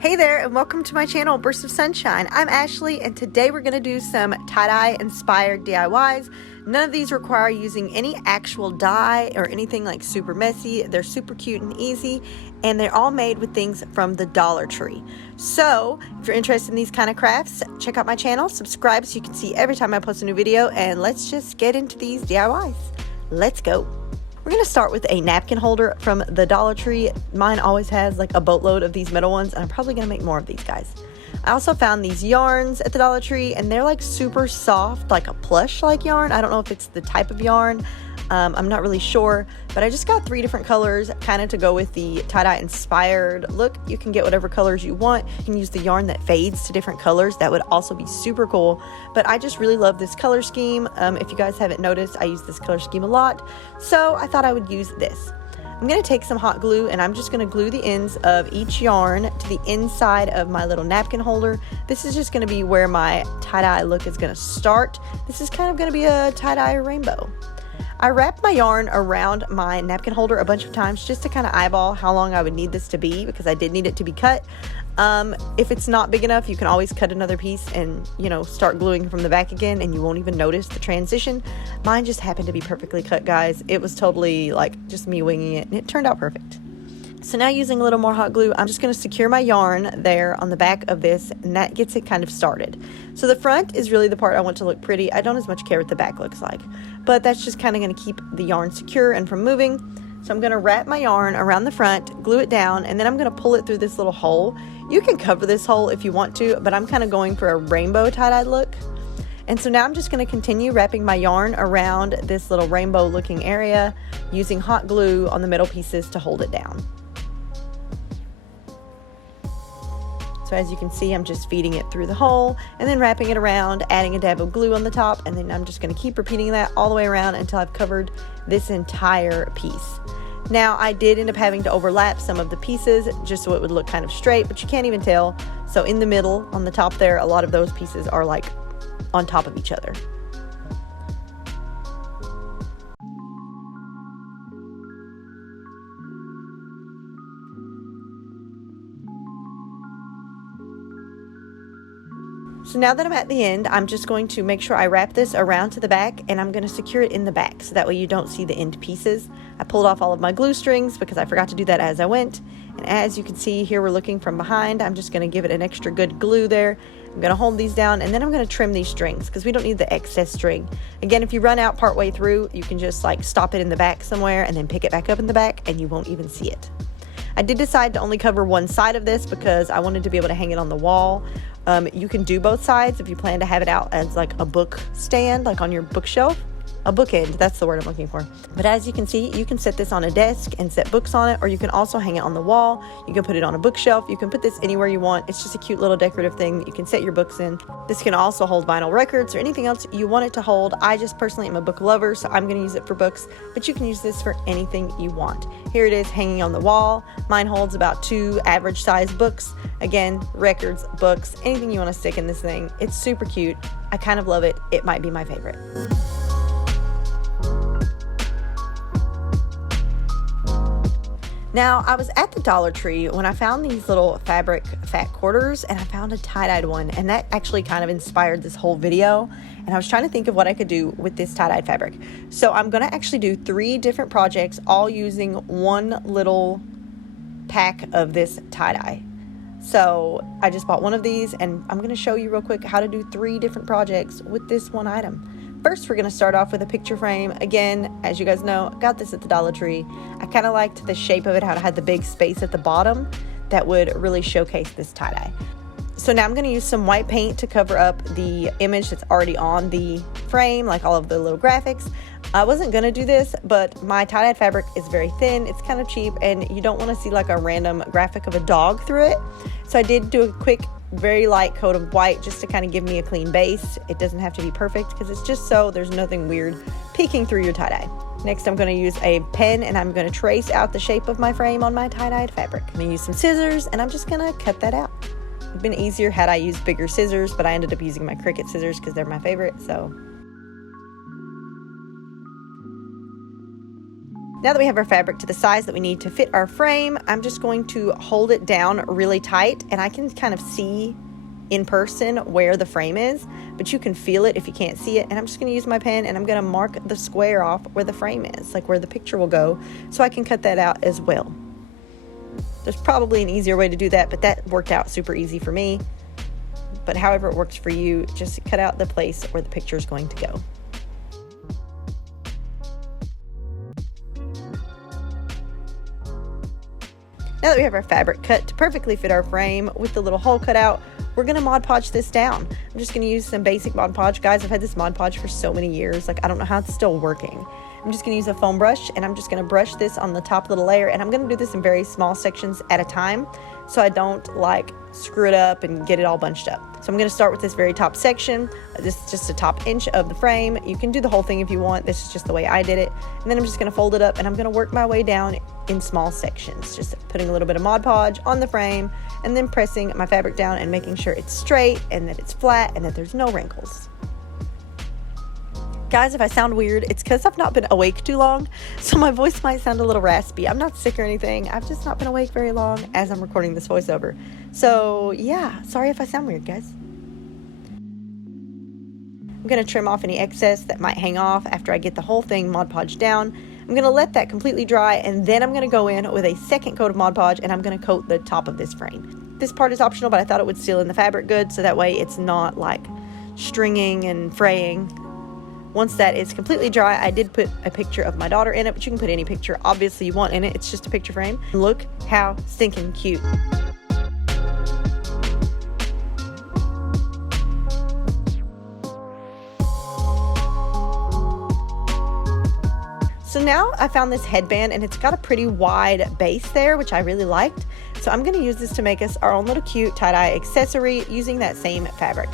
Hey there, and welcome to my channel, Burst of Sunshine. I'm Ashley, and today we're going to do some tie-dye inspired DIYs. None of these require using any actual dye or anything like super messy. They're super cute and easy, and they're all made with things from the Dollar Tree. So, if you're interested in these kind of crafts, check out my channel, subscribe so you can see every time I post a new video, and let's just get into these DIYs. Let's go. We're going to start with a napkin holder from the Dollar Tree. Mine always has like a boatload of these metal ones, and I'm probably going to make more of these guys. I also found these yarns at the Dollar Tree, and they're like super soft, like a plush like yarn. I don't know if it's the type of yarn. I'm not really sure, but I just got 3 different colors kind of to go with the tie-dye inspired look. You can get whatever colors you want. You can use the yarn that fades to different colors. That would also be super cool, but I just really love this color scheme. If you guys haven't noticed, I use this color scheme a lot, so I thought I would use this. I'm going to take some hot glue, and I'm just going to glue the ends of each yarn to the inside of my little napkin holder. This is just going to be where my tie-dye look is going to start. This is kind of going to be a tie-dye rainbow. I wrapped my yarn around my napkin holder a bunch of times just to kind of eyeball how long I would need this to be, because I did need it to be cut. If it's not big enough, you can always cut another piece and, start gluing from the back again, and you won't even notice the transition. Mine just happened to be perfectly cut, guys. It was totally like just me winging it, and it turned out perfect. So now, using a little more hot glue, I'm just going to secure my yarn there on the back of this, and that gets it kind of started. So the front is really the part I want to look pretty. I don't as much care what the back looks like, but that's just kind of going to keep the yarn secure and from moving. So I'm going to wrap my yarn around the front, glue it down, and then I'm going to pull it through this little hole. You can cover this hole if you want to, but I'm kind of going for a rainbow tie-dye look. And so now I'm just going to continue wrapping my yarn around this little rainbow looking area using hot glue on the middle pieces to hold it down. So as you can see, I'm just feeding it through the hole and then wrapping it around, adding a dab of glue on the top, and then I'm just going to keep repeating that all the way around until I've covered this entire piece. Now, I did end up having to overlap some of the pieces just so it would look kind of straight, but you can't even tell. So in the middle, on the top there, a lot of those pieces are like on top of each other. So now that I'm at the end, I'm just going to make sure I wrap this around to the back, and I'm going to secure it in the back so that way you don't see the end pieces. I pulled off all of my glue strings because I forgot to do that as I went. And as you can see here, we're looking from behind. I'm just going to give it an extra good glue there. I'm going to hold these down, and then I'm going to trim these strings because we don't need the excess string. Again, if you run out partway through, you can just like stop it in the back somewhere and then pick it back up in the back, and you won't even see it. I did decide to only cover one side of this because I wanted to be able to hang it on the wall. You can do both sides if you plan to have it out as like a book stand, like on your bookshelf. A bookend, that's the word I'm looking for. But as you can see, you can set this on a desk and set books on it, or you can also hang it on the wall. You can put it on a bookshelf. You can put this anywhere you want. It's just a cute little decorative thing that you can set your books in. This can also hold vinyl records or anything else you want it to hold. I just personally am a book lover, so I'm going to use it for books, but you can use this for anything you want. Here it is hanging on the wall. Mine holds about 2 average size books. Again, records, books, anything you want to stick in this thing. It's super cute. I kind of love it. It might be my favorite. Now, I was at the Dollar Tree when I found these little fabric fat quarters, and I found a tie-dyed one, and that actually kind of inspired this whole video. And I was trying to think of what I could do with this tie-dyed fabric. So I'm going to actually do 3 different projects, all using one little pack of this tie-dye. So I just bought one of these, and I'm going to show you real quick how to do 3 different projects with this one item. First, we're going to start off with a picture frame. Again, as you guys know, I got this at the Dollar Tree. I kind of liked the shape of it, how it had the big space at the bottom that would really showcase this tie-dye. So now I'm going to use some white paint to cover up the image that's already on the frame, like all of the little graphics. I wasn't going to do this, but my tie-dyed fabric is very thin. It's kind of cheap, and you don't want to see like a random graphic of a dog through it. So I did do a quick, very light coat of white just to kind of give me a clean base. It doesn't have to be perfect because it's just so there's nothing weird peeking through your tie-dye. Next, I'm going to use a pen, and I'm going to trace out the shape of my frame on my tie-dyed fabric. I'm going to use some scissors, and I'm just going to cut that out. It would have been easier had I used bigger scissors, but I ended up using my Cricut scissors because they're my favorite. So Now that we have our fabric to the size that we need to fit our frame, I'm just going to hold it down really tight, and I can kind of see in person where the frame is, but you can feel it if you can't see it. And I'm just going to use my pen and I'm going to mark the square off where the frame is, like where the picture will go, so I can cut that out as well. There's probably an easier way to do that, but that worked out super easy for me. But however it works for you, just cut out the place where the picture is going to go. Now that we have our fabric cut to perfectly fit our frame with the little hole cut out, we're going to Mod Podge this down. I'm just going to use some basic Mod Podge. Guys, I've had this Mod Podge for so many years, like I don't know how it's still working. I'm just going to use a foam brush, and I'm just going to brush this on the top little layer, and I'm going to do this in very small sections at a time so I don't like screw it up and get it all bunched up. So I'm going to start with this very top section. This is just a top inch of the frame. You can do the whole thing if you want. This is just the way I did it. And then I'm just going to fold it up, and I'm going to work my way down in small sections, just putting a little bit of Mod Podge on the frame and then pressing my fabric down and making sure it's straight and that it's flat and that there's no wrinkles. Guys, if I sound weird, it's because I've not been awake too long, so my voice might sound a little raspy. I'm not sick or anything. I've just not been awake very long as I'm recording this voiceover. So yeah, sorry if I sound weird, guys. I'm going to trim off any excess that might hang off after I get the whole thing Mod Podged down. I'm going to let that completely dry, and then I'm going to go in with a second coat of Mod Podge, and I'm going to coat the top of this frame. This part is optional, but I thought it would seal in the fabric good, so that way it's not like stringing and fraying. Once that is completely dry, I did put a picture of my daughter in it, but you can put any picture obviously you want in it. It's just a picture frame. Look how stinking cute. So now I found this headband, and it's got a pretty wide base there, which I really liked. So I'm going to use this to make us our own little cute tie-dye accessory using that same fabric.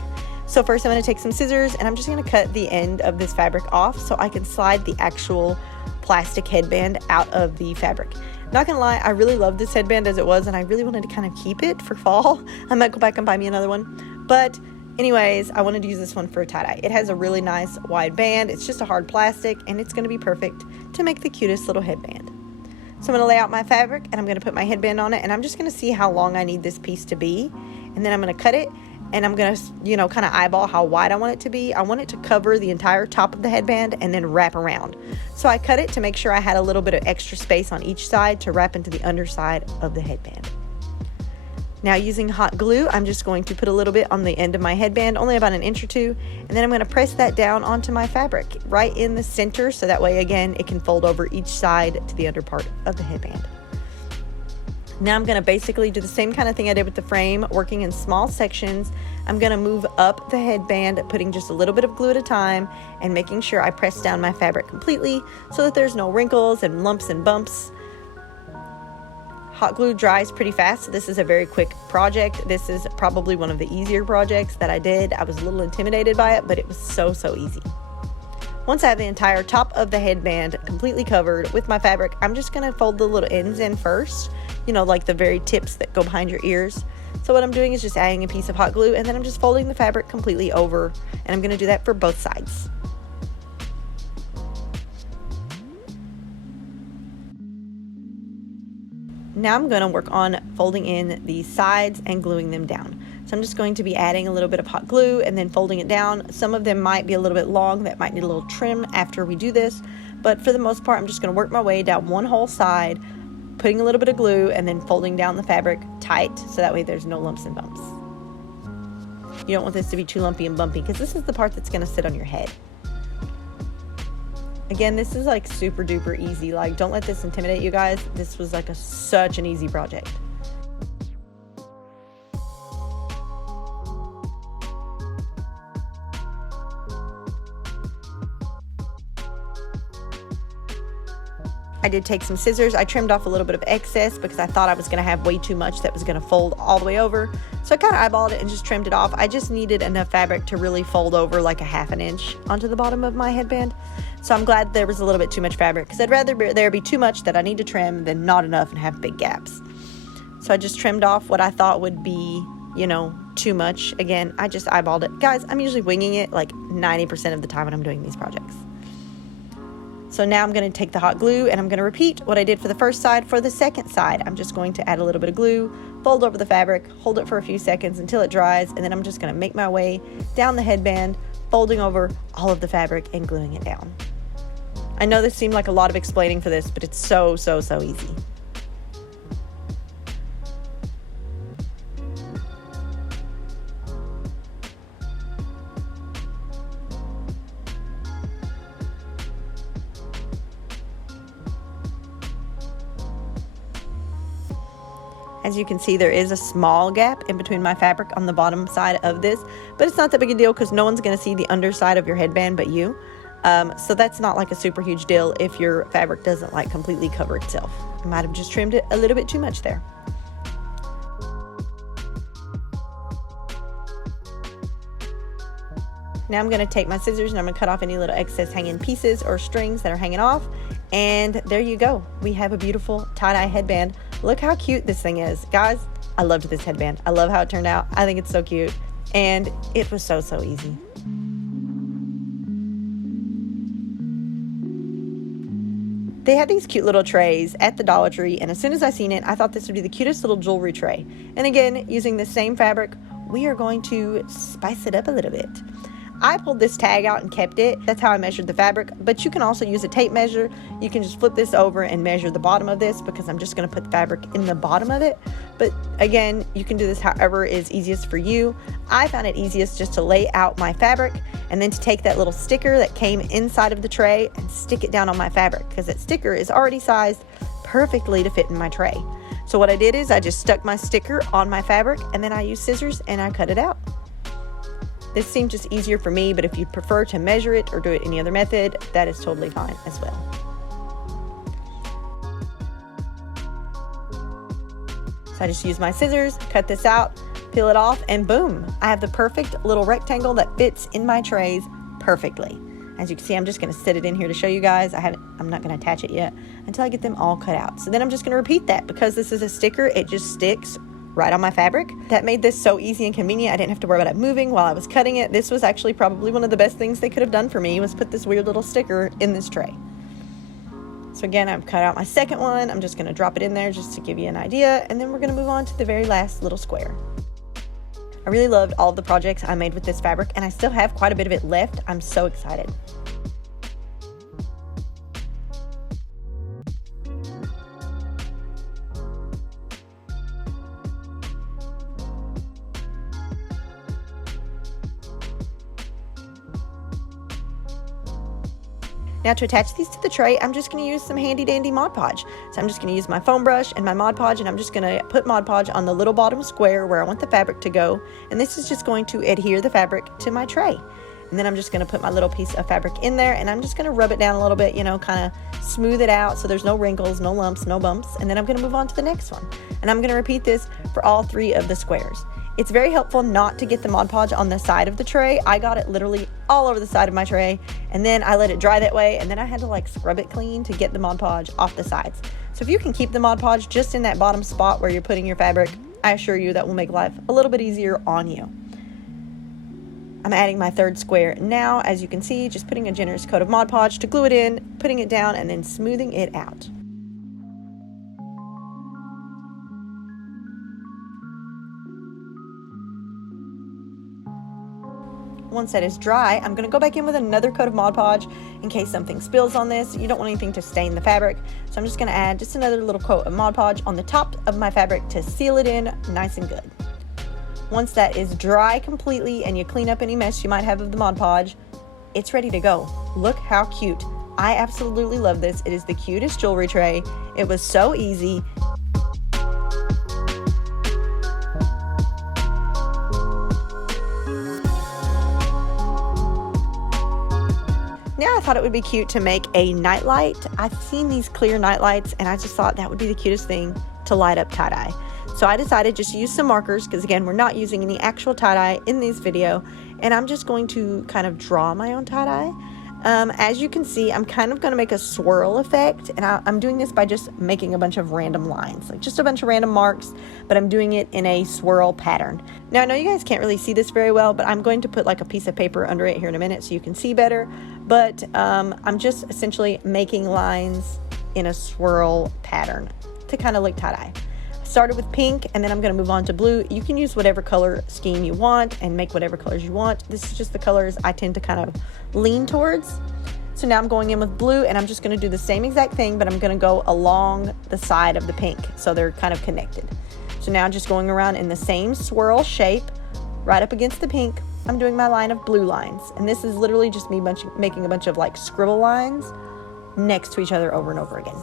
So first I'm going to take some scissors, and I'm just going to cut the end of this fabric off so I can slide the actual plastic headband out of the fabric. Not gonna lie, I really loved this headband as it was, and I really wanted to kind of keep it for fall. I might go back and buy me another one, but anyways, I wanted to use this one for a tie-dye. It has a really nice wide band. It's just a hard plastic, and it's going to be perfect to make the cutest little headband. So I'm going to lay out my fabric, and I'm going to put my headband on it, and I'm just going to see how long I need this piece to be, and then I'm going to cut it, and I'm going to, kind of eyeball how wide I want it to be. I want it to cover the entire top of the headband and then wrap around. So I cut it to make sure I had a little bit of extra space on each side to wrap into the underside of the headband. Now using hot glue, I'm just going to put a little bit on the end of my headband, only about an inch or two, and then I'm going to press that down onto my fabric right in the center, so that way again it can fold over each side to the under part of the headband. Now I'm going to basically do the same kind of thing I did with the frame, working in small sections. I'm going to move up the headband, putting just a little bit of glue at a time and making sure I press down my fabric completely so that there's no wrinkles and lumps and bumps. Hot glue dries pretty fast, so this is a very quick project. This is probably one of the easier projects that I did. I was a little intimidated by it, but it was so easy. Once I have the entire top of the headband completely covered with my fabric, I'm just going to fold the little ends in first, like the very tips that go behind your ears. So what I'm doing is just adding a piece of hot glue, and then I'm just folding the fabric completely over, and I'm going to do that for both sides. Now I'm going to work on folding in the sides and gluing them down. So I'm just going to be adding a little bit of hot glue and then folding it down. Some of them might be a little bit long, that might need a little trim after we do this, but for the most part I'm just going to work my way down one whole side, putting a little bit of glue and then folding down the fabric tight so that way there's no lumps and bumps. You don't want this to be too lumpy and bumpy, because this is the part that's going to sit on your head. Again, this is like super duper easy. Like, don't let this intimidate you guys. This was like such an easy project. I did take some scissors. I trimmed off a little bit of excess because I thought I was going to have way too much that was going to fold all the way over. So I kind of eyeballed it and just trimmed it off. I just needed enough fabric to really fold over like a ½ inch onto the bottom of my headband. So I'm glad there was a little bit too much fabric, because I'd rather there be too much that I need to trim than not enough and have big gaps. So I just trimmed off what I thought would be, too much. Again, I just eyeballed it. Guys, I'm usually winging it like 90% of the time when I'm doing these projects. So now I'm going to take the hot glue and I'm going to repeat what I did for the first side for the second side. I'm just going to add a little bit of glue, fold over the fabric, hold it for a few seconds until it dries, and then I'm just going to make my way down the headband, folding over all of the fabric and gluing it down. I know this seemed like a lot of explaining for this, but it's so easy. As you can see, there is a small gap in between my fabric on the bottom side of this, but it's not that big a deal because no one's going to see the underside of your headband but you. So that's not like a super huge deal if your fabric doesn't like completely cover itself. I might have just trimmed it a little bit too much there. Now I'm going to take my scissors and I'm going to cut off any little excess hanging pieces or strings that are hanging off. And there you go. We have a beautiful tie-dye headband. Look how cute this thing is. Guys, I loved this headband. I love how it turned out. I think it's so cute. And it was so easy. They had these cute little trays at the Dollar Tree, and as soon as I seen it, I thought this would be the cutest little jewelry tray. And again, using the same fabric, we are going to spice it up a little bit. I pulled this tag out and kept it. That's how I measured the fabric, but you can also use a tape measure. You can just flip this over and measure the bottom of this because I'm just going to put the fabric in the bottom of it. But again, you can do this however is easiest for you. I found it easiest just to lay out my fabric and then to take that little sticker that came inside of the tray and stick it down on my fabric because that sticker is already sized perfectly to fit in my tray. So what I did is I just stuck my sticker on my fabric and then I used scissors and I cut it out. This seemed just easier for me, but if you prefer to measure it or do it any other method, that is totally fine as well. So I just use my scissors, cut this out, peel it off, and boom, I have the perfect little rectangle that fits in my trays perfectly. As you can see, I'm just going to set it in here to show you guys. I'm not going to attach it yet until I get them all cut out. So then I'm just going to repeat that because this is a sticker, it just sticks right on my fabric. That made this so easy and convenient. I didn't have to worry about it moving while I was cutting it. This was actually probably one of the best things they could have done for me was put this weird little sticker in this tray. So again, I've cut out my second one. I'm just going to drop it in there just to give you an idea. And then we're going to move on to the very last little square. I really loved all of the projects I made with this fabric and I still have quite a bit of it left. I'm so excited. Now to attach these to the tray, I'm just going to use some handy dandy Mod Podge. So I'm just going to use my foam brush and my Mod Podge, and I'm just going to put Mod Podge on the little bottom square where I want the fabric to go. And this is just going to adhere the fabric to my tray. And then I'm just going to put my little piece of fabric in there and I'm just going to rub it down a little bit, you know, kind of smooth it out so there's no wrinkles, no lumps, no bumps. And then I'm going to move on to the next one. And I'm going to repeat this for all 3 of the squares. It's very helpful not to get the Mod Podge on the side of the tray. I got it literally all over the side of my tray and then I let it dry that way and then I had to like scrub it clean to get the Mod Podge off the sides. So if you can keep the Mod Podge just in that bottom spot where you're putting your fabric, I assure you that will make life a little bit easier on you. I'm adding my 3rd square now, as you can see, just putting a generous coat of Mod Podge to glue it in, putting it down, and then smoothing it out. Once that is dry, I'm going to go back in with another coat of Mod Podge in case something spills on this. You don't want anything to stain the fabric, so I'm just going to add just another little coat of Mod Podge on the top of my fabric to seal it in nice and good. Once that is dry completely and you clean up any mess you might have of the Mod Podge, it's ready to go. Look how cute. I absolutely love this. It is the cutest jewelry tray. It was so easy. Now I thought it would be cute to make a nightlight. I've seen these clear nightlights and I just thought that would be the cutest thing to light up tie-dye. So I decided just to use some markers because again, we're not using any actual tie-dye in this video and I'm just going to kind of draw my own tie-dye. As you can see, I'm kind of going to make a swirl effect, and I'm doing this by just making a bunch of random lines, like just a bunch of random marks, but I'm doing it in a swirl pattern. Now, I know you guys can't really see this very well, but I'm going to put like a piece of paper under it here in a minute so you can see better, but I'm just essentially making lines in a swirl pattern to kind of look tie-dye. Started with pink, and then I'm going to move on to blue. You can use whatever color scheme you want and make whatever colors you want. This is just the colors I tend to kind of lean towards. So now I'm going in with blue, and I'm just going to do the same exact thing, but I'm going to go along the side of the pink so they're kind of connected. So now just going around in the same swirl shape right up against the pink, I'm doing my line of blue lines, and this is literally just me making a bunch of like scribble lines next to each other over and over again.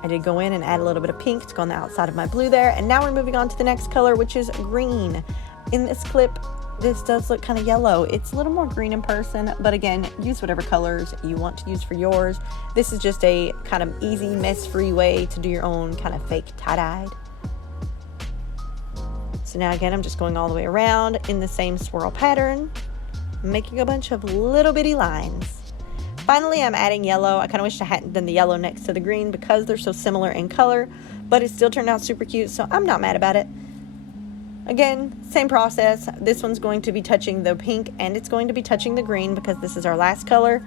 I did go in and add a little bit of pink to go on the outside of my blue there. And now we're moving on to the next color, which is green. In this clip, this does look kind of yellow. It's a little more green in person, but again, use whatever colors you want to use for yours. This is just a kind of easy, mess-free way to do your own kind of fake tie-dyed. So now again, I'm just going all the way around in the same swirl pattern, making a bunch of little bitty lines. Finally, I'm adding yellow. I kind of wish I hadn't done the yellow next to the green because they're so similar in color, but it still turned out super cute, so I'm not mad about it. Again, same process. This one's going to be touching the pink, and it's going to be touching the green because this is our last color.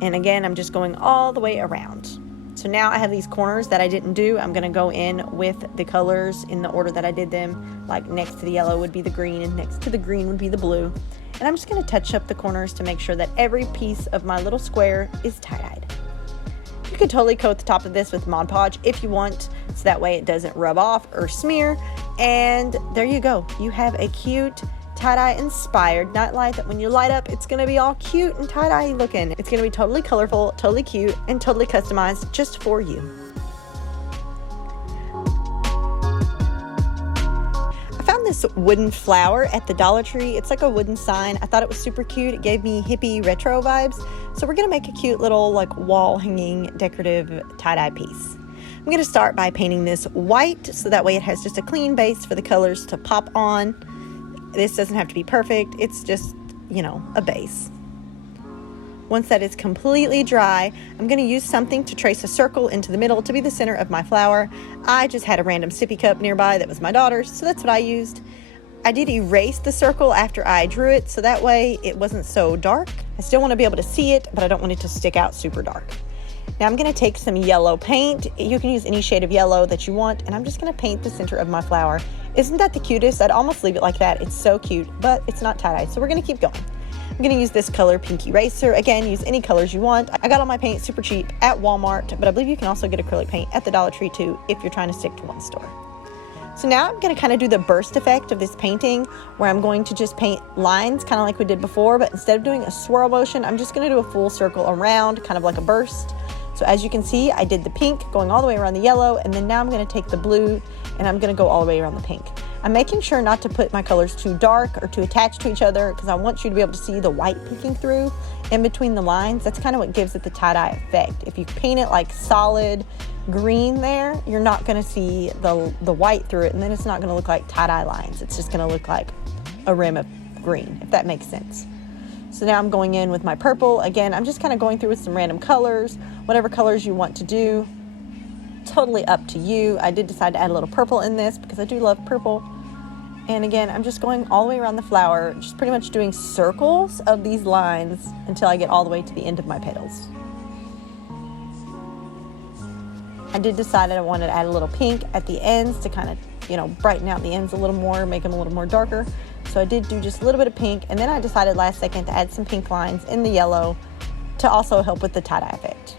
And again, I'm just going all the way around. So now I have these corners that I didn't do. I'm going to go in with the colors in the order that I did them. Like next to the yellow would be the green, and next to the green would be the blue. And I'm just going to touch up the corners to make sure that every piece of my little square is tie-dyed. You could totally coat the top of this with Mod Podge if you want, so that way it doesn't rub off or smear. And there you go. You have a cute tie-dye inspired nightlight that when you light up, it's going to be all cute and tie-dye looking. It's going to be totally colorful, totally cute, and totally customized just for you. This wooden flower at the Dollar Tree. It's like a wooden sign. I thought it was super cute. It gave me hippie retro vibes. So we're gonna make a cute little like wall hanging decorative tie-dye piece. I'm gonna start by painting this white so that way it has just a clean base for the colors to pop on. This doesn't have to be perfect. It's just, you know, a base. Once that is completely dry, I'm going to use something to trace a circle into the middle to be the center of my flower. I just had a random sippy cup nearby that was my daughter's, so that's what I used. I did erase the circle after I drew it, so that way it wasn't so dark. I still want to be able to see it, but I don't want it to stick out super dark. Now I'm going to take some yellow paint. You can use any shade of yellow that you want, and I'm just going to paint the center of my flower. Isn't that the cutest? I'd almost leave it like that. It's so cute, but it's not tie-dye, so we're going to keep going. I'm going to use this color Pink Eraser. Again, use any colors you want. I got all my paint super cheap at Walmart, but I believe you can also get acrylic paint at the Dollar Tree too if you're trying to stick to one store. So now I'm going to kind of do the burst effect of this painting where I'm going to just paint lines kind of like we did before, but instead of doing a swirl motion, I'm just going to do a full circle around, kind of like a burst. So as you can see, I did the pink going all the way around the yellow, and then now I'm going to take the blue and I'm going to go all the way around the pink. I'm making sure not to put my colors too dark or too attached to each other because I want you to be able to see the white peeking through in between the lines. That's kind of what gives it the tie-dye effect. If you paint it like solid green there, you're not going to see the white through it, and then it's not going to look like tie-dye lines. It's just going to look like a rim of green, if that makes sense. So now I'm going in with my purple. Again, I'm just kind of going through with some random colors, whatever colors you want to do. Totally up to you. I did decide to add a little purple in this because I do love purple. And again, I'm just going all the way around the flower, just pretty much doing circles of these lines until I get all the way to the end of my petals. I did decide that I wanted to add a little pink at the ends to kind of, you know, brighten out the ends a little more, make them a little more darker. So I did do just a little bit of pink, and then I decided last second to add some pink lines in the yellow to also help with the tie-dye effect.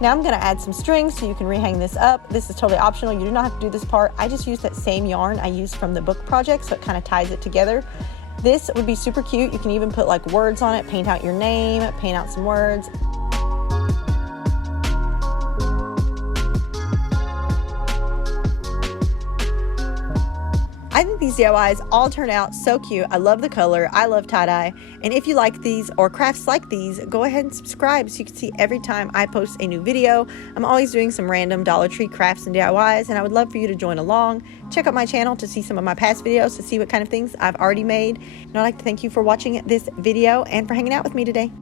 Now I'm going to add some strings so you can rehang this up. This is totally optional. You do not have to do this part. I just used that same yarn I used from the book project, so it kind of ties it together. This would be super cute. You can even put like words on it, paint out your name, paint out some words. I think these DIYs all turn out so cute. I love the color. I love tie-dye. And if you like these or crafts like these, go ahead and subscribe so you can see every time I post a new video. I'm always doing some random Dollar Tree crafts and DIYs, and I would love for you to join along. Check out my channel to see some of my past videos to see what kind of things I've already made. And I'd like to thank you for watching this video and for hanging out with me today.